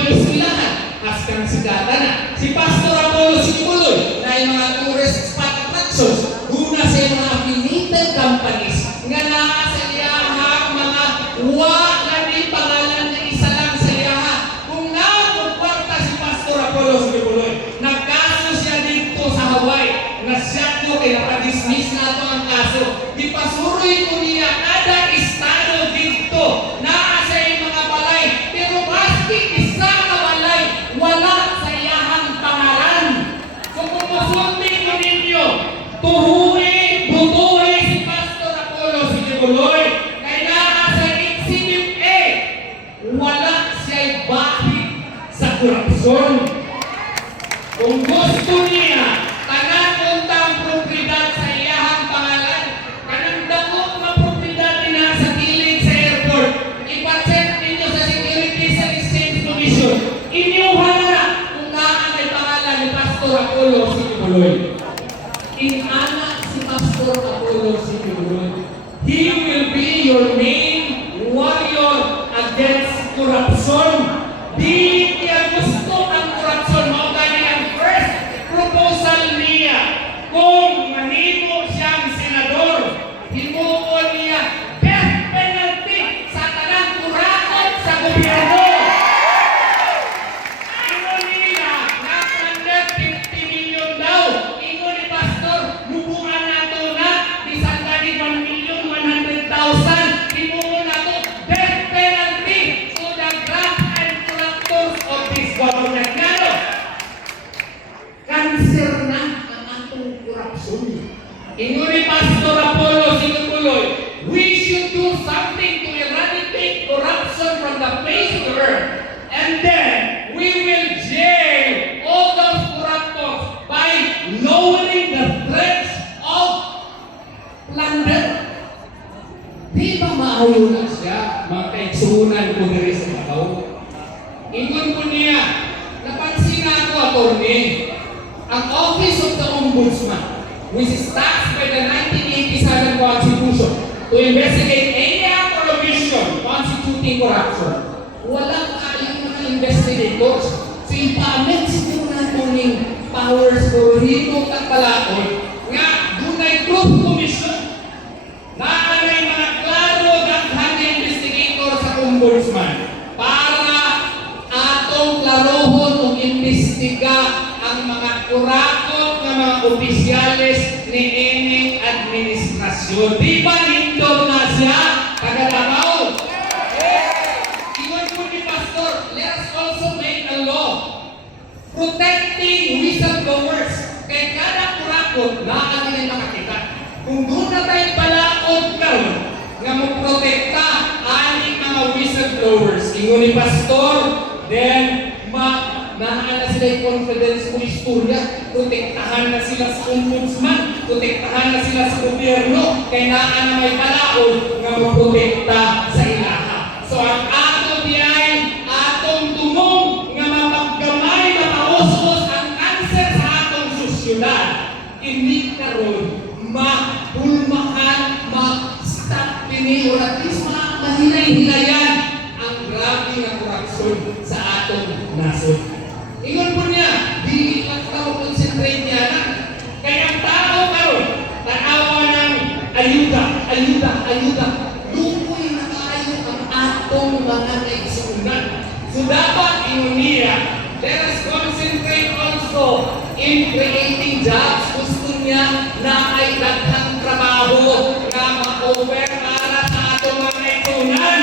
Apollo Esquilahan, askang sigata na. Si Pastor Apollo Sikibuloy, na yung mga tourist spot attractions, guna sa mga affiliated companies, nga naa sa iyahang mga na di pangalan na isa lang sa iyaha. Kung nagpagkwarta si Pastor Apollo Sikibuloy, nagkaso siya dito sa Hawaii, na siya ko kaya napadismiss na ito ang kaso. Di pasuroy ko niya kada estado dito na sa mga balay, pero maski isa na balay wala sa iyahang pangalan. So kung masulting ko ninyo, butuhin si Pastor Apollo Sikibuloy, kaya naa sa exhibit A, wala siya'y bahid sa korupsyon. Kung gusto niya tanan untang propriedad sa iyahang pangalan, kanang dako nga propriedad na sa gilid sa airport, ipacheck ninyo sa Securities and Exchange Commission, inyuhan na kung naan ay pangalan ni Pastor Apollo Sikibuloy. Inana si Pastor Apollo Sikibuloy, he will be your main warrior against corruption. Di niya gusto ang corruption, mo gani ang first proposal niya. Kung manimo siyang senador, himuon niya death penalty sa tanang kurakot sa gobyerno. Ingon niya, na 150 million daw. Ingon ni Pastor, mubuan nato na, bisan gani 1,100,000. Himuon nato death penalty to the graft and corruptors of this government. Ngano? Cancer na ang atong korupsyon. Ingon ni Pastor Apollo Sikibuloy, we should do something to eradicate corruption from the face of the earth. And then, we will jail all those corruptors by lowering the threats of plunder. Di ba maayo na siya, mga kaitsunan ko diri sa Macau? Ingon ko niya, napansin ako, attorney, ang Office of the Ombudsman, which is tasked by the 1987 Constitution to investigate any act or omission constituting corruption, walang kayang mga investigators. So, ipaamit siguro na kuning powers for himong at palaon nga dunay group commission na may mga klaro daghan na investigator sa Ombudsman para atong klarohon o imbestiga ang mga kurakot ng mga opisyales ni ining administrasyon. Di ba nindog na siya? Kagalabaw? Iwan po ni Pastor, let us also make a law protecting whistleblowers. Kaya kada kurakot, naagin ang makakita. Kung doon na tayong palaod karon nga mo-protekta aning mga whistleblowers, ingon ni Pastor, then nahaan na sila yung confidence mo istorya, protektahan na sila sa ombudsman, protektahan na sila sa gobyerno, kaya naan na may palaod nga maprotekta sa ilaha. So ang ato diyan, atong tumong nga mapaggamay na pausos ang kanser sa atong sosyedad, hindi karon mahulmahan, ma-stop pini, or at least mahilay-hilayan ang grabe na korupsyon sa atong nasod. Ingon po niya, di lang tao concentrate niya na. Kaya ang tao karon, tanawa ng ayuda. Lumoy na tayo ang atong mga kaigsunan. So dapat ingon niya, let us concentrate also in creating jobs. Gusto niya na ay daghang trabaho na ma-offer para sa atong mga kaigsunan.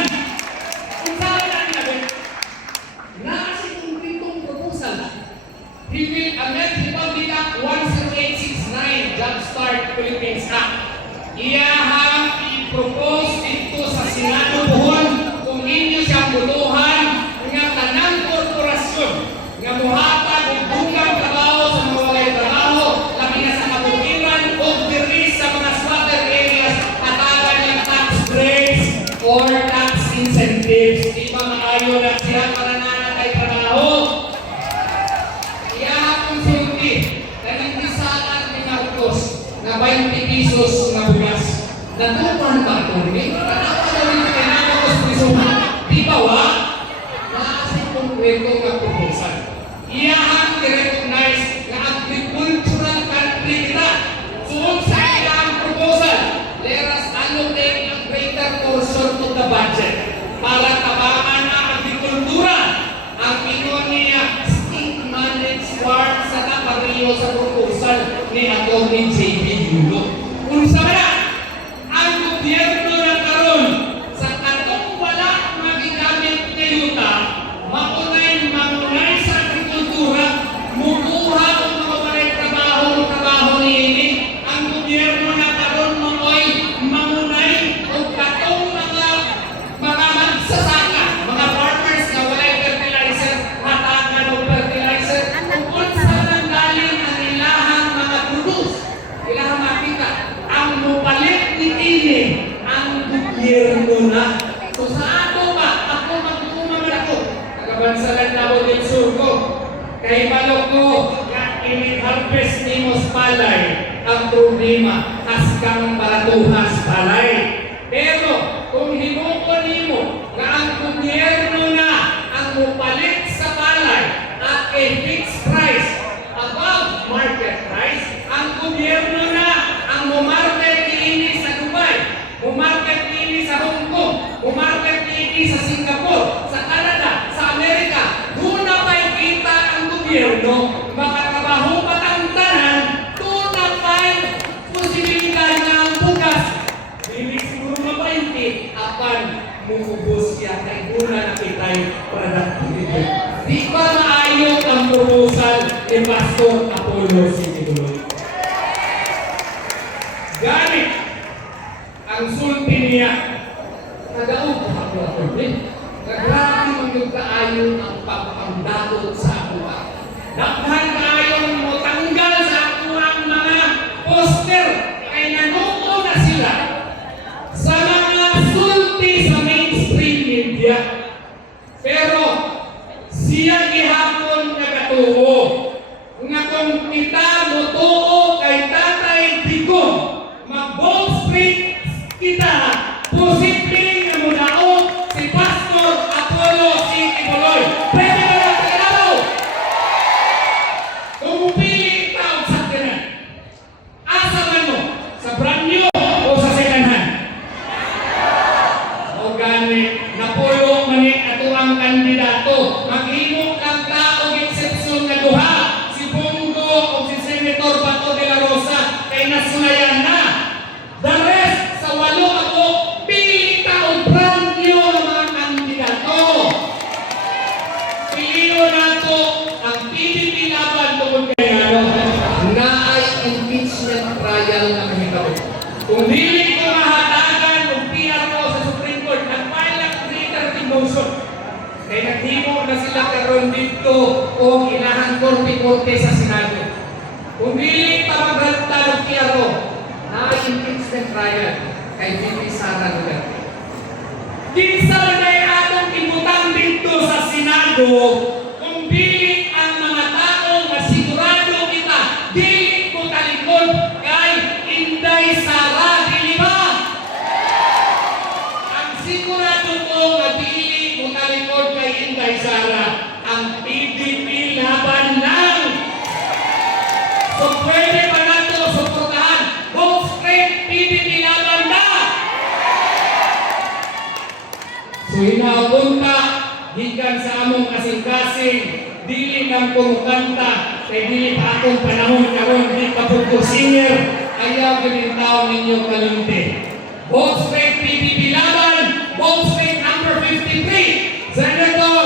He will amend Republic Act 10869, Jumpstart Philippines Act. Iyahang i-propose dito sa Senado buhon kung inyo siyang butuhan nga tanang korporasyon nga muhatag og dugang trabaho sa mga walay trabaho, labi na sa kabukiran o diri sa mga squatter areas, hatagan ng tax breaks or tax ito nga proposal. Iyahang i-recognize na agricultural country kita. Suot sa ilang proposal, let us allocate a greater portion of the budget para tabangan ang agrikultura. Ang niya state-managed farm sa napareho sa proposal ni Atty. J.B. Yulo. Kung sa na, ang gobyerno na karon sa katong wala magigamit ngayuta, maunay sa agrikultura, mukuha o mga maray trabaho ni ini. Ang gobyerno na karon mamunay o katong mga magsasaka, mga farmers na walay fertilizer, hatagan o fertilizer, kung saan ang galing ang ilahang mga produce, ilahang makita, ang mupalit ni ini, ang gobyerno na. So sa ato ba, ako magtumaman ako, nagabansalan na ako din surgo, kay balok ko, na ini-harvest ni mos palay, ang problema, haskang baratuhas palay. Pero, kung himuko nimo na ang gobyerno na ang mupalit sa palay at a fixed price above market price, ang gobyerno na ang mumarket ini sa Dubai, mumarket ini sa Hong Kong, mumarket ini sa Singapore, sa Canada, sa Amerika, doon na pa'y kita ang gobyerno, makatrabaho patangtanan, doon na pa'y posibilidad na ang bukas. Hindi siguro mapainti, apan mukubos siya kay una na kita'y productivity. Di ba maayos ang proposal ni Pastor Apollo Sitibuloy? Ganit ang sulti niya, nagaog ako din. Nagrabi maging kaayon ang pagpangdakot sa akuha. Daghan kaayon mo tanggal sa akuha ang mga poster ay nanuko na sila sa mga sulti sa mainstream media. Pero siya gihapon nagatuo nga kung kita mutuo kay Tatay Digong mag-Wall Street kita posibleng na munaon si Pastor Apollo Sitibuloy. Pwede ba na kailaw? Kung pili taon sa kinan, asa man mo? Sa brand new o sa second hand? O gani, napulo manik ato ang kandidato. Maghimo kang tao eksepsyon na duha. Si Bongo o si Senator Bato de la Rosa kay nasunayan na. The rest sa walo ako, pili taon brand new ang mga kandidato. Piliyo nato ang PDP laban tungkol kay na ay impeachment trial na mahitaw. Kung dili ko mahatagan o PRO sa Supreme Court, nag-file ang reiterative motion. Kaya naghimo na sila karon dito o ilahang korte-korte sa Senado. Kung dili pa magranta ng PRO, na ay impeachment trial kay VP Sara Duterte. Kinsa na atong ibutang dito sa Senado kung dili ang mga tao na sigurado kita dili ko talikod kay Inday Sara, dili ba? Ang sigurado ko na dili ko talikod kay Inday Sara, ang PDP laban lang. So pwede ba nato suportahan? Vote straight, PDP laban na! So hinaapunta, gikan sa among kasing-kasing, dili kang kumukanta, kay dili pa akong panahon karon di ka pugto singer, ayaw ginintaw ninyo kalunti. Vote straight, PDP laban! Vote straight number 53, Senator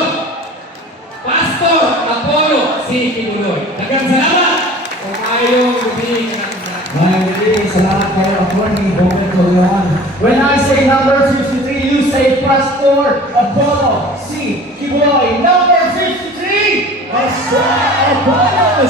Pastor Apollo Sitibuloy. Daghang salamat! Kung ayaw lubihin ka natin sa Salamat kayo, Atty. Bongga Tolian. When I say number 53, you say Pastor Apollo Sitibuloy. Number 53, Pastor Apollo